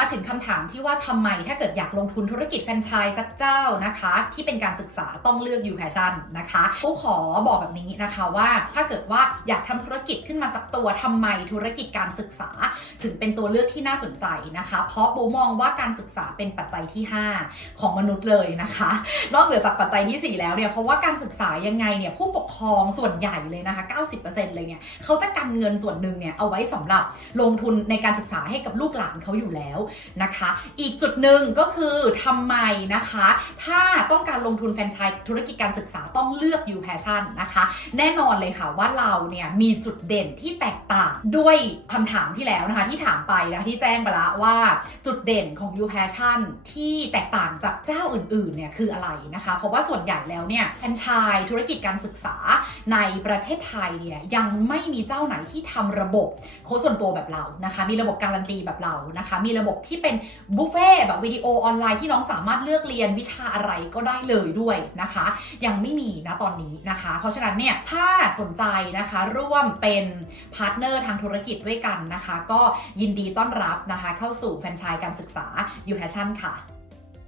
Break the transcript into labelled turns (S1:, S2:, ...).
S1: มาถึงคำถามที่ว่าทำไมถ้าเกิดอยากลงทุนธุรกิจแฟรนไชส์สักเจ้านะคะ ที่เป็นการศึกษาต้องเลือก U Passion นะคะผู้ขอบอกแบบนี้นะคะว่าถ้าเกิดว่าอยากทำธุรกิจขึ้นมาสักตัวทำไมธุรกิจการศึกษา ถึงเป็นตัวเลือกที่น่าสนใจนะคะ เพราะบูมองว่าการศึกษาเป็นปัจจัยที่ 5 ของมนุษย์เลยนะคะ นอกเหนือจากปัจจัยที่ 4 แล้วเนี่ยเพราะว่าการศึกษายังไงเนี่ยผู้ปกครองส่วนใหญ่เลยนะคะ 90%เลยเนี่ยเขาจะกันเงินส่วนหนึ่งเนี่ยเอาไว้สำหรับลงทุนในการศึกษาให้กับลูกหลานเขาอยู่แล้วนะคะ อีกจุดหนึ่งก็คือทำไมนะคะ ถ้าต้องการลงทุนแฟรนไชส์ธุรกิจการศึกษาต้องเลือก U Passion นนะคะ แน่นอนเลยค่ะว่าเราเนี่ยมีจุดเด่นที่แตกต่างด้วยคำถามที่แล้วนะคะที่ถามไปนะที่แจ้งไปล้วว่าจุดเด่นของ U Passion ที่แตกต่างจากเจ้าอื่นๆเนี่ยคืออะไรนะคะ เพราะว่าส่วนใหญ่แล้วเนี่ยแฟรนไชส์ธุรกิจการศึกษาในประเทศไทยเนี่ยยังไม่มีเจ้าไหนที่ทำระบบโค้ชส่วนตัวแบบเรานะคะ มีระบบการันตีแบบเรานะคะ มีระบบที่เป็นบุฟเฟ่แบบวิดีโอออนไลน์ที่น้องสามารถเลือกเรียนวิชาอะไรก็ได้เลยด้วยนะคะ ยังไม่มีนะตอนนี้นะคะ เพราะฉะนั้นเนี่ยถ้าสนใจนะคะร่วมเป็นพาร์ทเนอร์ทางธุรกิจด้วยกันนะคะ ก็ยินดีต้อนรับนะคะ เข้าสู่แฟรนไชส์การศึกษา U Passion ค่ะ